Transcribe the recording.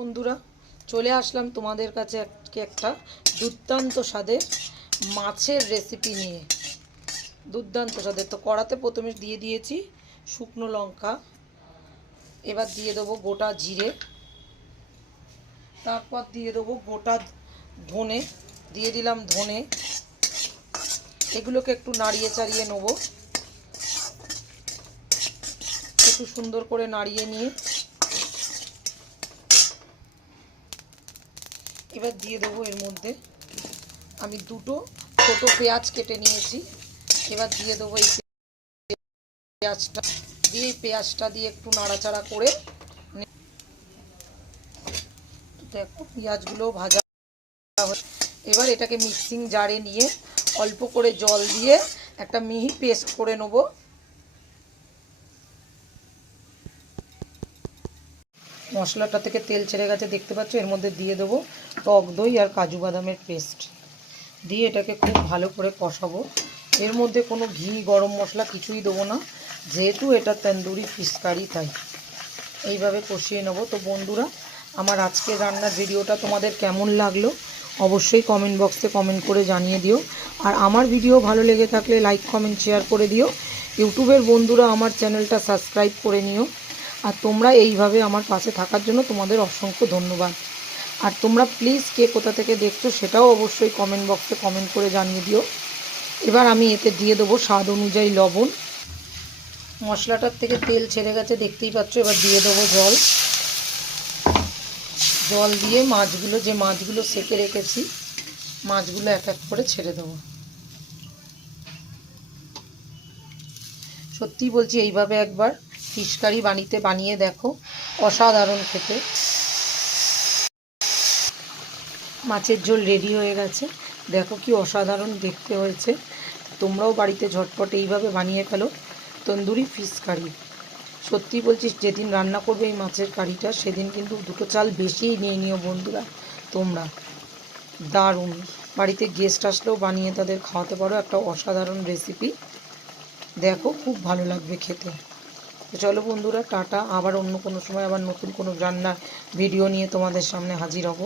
বন্ধুরা, চলে আসলাম তোমাদের কাছে একটা দুর্দান্ত স্বাদের মাছের রেসিপি নিয়ে। দুর্দান্ত স্বাদের। তো কড়াতে প্রথমে দিয়ে দিয়েছি শুকনো লঙ্কা, এবার দিয়ে দেবো গোটা জিরে, তারপর দিয়ে দেবো গোটা ধনে, দিয়ে দিলাম ধনে। এগুলোকে একটু নাড়িয়ে চাড়িয়ে নেব, একটু সুন্দর করে নাড়িয়ে নিয়ে এবার দিয়ে দেবো এর মধ্যে আমি দুটো ছোটো পেঁয়াজ কেটে নিয়েছি। এবার দিয়ে দেবো এই পেঁয়াজটা দিয়ে, পেঁয়াজটা দিয়ে একটু নাড়াচাড়া করে দেখো পেঁয়াজগুলো ভাজা। এবার এটাকে মিক্সিং জারে নিয়ে অল্প করে জল দিয়ে একটা মিহি পেস্ট করে নেব। মশলাটা থেকে তেল ছেড়ে গেছে দেখতে পাচ্ছ। এর মধ্যে দিয়ে দেবো টক দই আর কাজু বাদামের পেস্ট দিয়ে এটাকে খুব ভালো করে কষাবো। এর মধ্যে কোনো ঘি গরম মশলা কিছুই দেবো না, যেহেতু এটা তন্দুরি ফিশ কারি, তাই এইভাবে কষিয়ে নেবো। তো বন্ধুরা, আমার আজকের রান্নার ভিডিওটা তোমাদের কেমন লাগলো অবশ্যই কমেন্ট বক্সে কমেন্ট করে জানিয়ে দিও। আর আমার ভিডিও ভালো লেগে থাকলে লাইক কমেন্ট শেয়ার করে দিও। ইউটিউবের বন্ধুরা আমার চ্যানেলটা সাবস্ক্রাইব করে নিও। আর তোমরা এইভাবে আমার পাশে থাকার জন্য তোমাদের অসংখ্য ধন্যবাদ। আর তোমরা প্লিজ কে কোথা থেকে দেখছো সেটাও অবশ্যই কমেন্ট বক্সে কমেন্ট করে জানিয়ে দিও। এবার আমি এতে দিয়ে দেবো স্বাদ অনুযায়ী লবণ। মশলাটার থেকে তেল ছেড়ে গেছে দেখতেই পাচ্ছ। এবার দিয়ে দেবো জল। জল দিয়ে মাছগুলো, যে মাছগুলো সেঁকে রেখেছি, মাছগুলো এক এক করে ছেড়ে দেবো। সত্যি বলছি, এইভাবে একবার ফিশ কারি বানিয়ে দেখো, অসাধারণ খেতে। মাছের ঝোল রেডি হয়ে গেছে, দেখো কি অসাধারণ দেখতে হয়েছে। তোমরাও বাড়িতে ঝটপট এইভাবে বানিয়ে ফেলো তন্দুরি ফিশ কারি। সত্যি বলছি, যেদিন রান্না করবে এই মাছের কারিটা সেদিন কিন্তু দুটো চাল বেশিই নিয়ে নিও বন্ধুরা তোমরা। দারুণ, বাড়িতে গেস্ট আসলেও বানিয়ে তাদের খাওয়াতে পারো, একটা অসাধারণ রেসিপি। দেখো খুব ভালো লাগবে খেতে। তো চলো বন্ধুরা, টাটা। আবার অন্য কোনো সময় আবার নতুন কোনো রান্নার ভিডিও নিয়ে তোমাদের সামনে হাজির হব।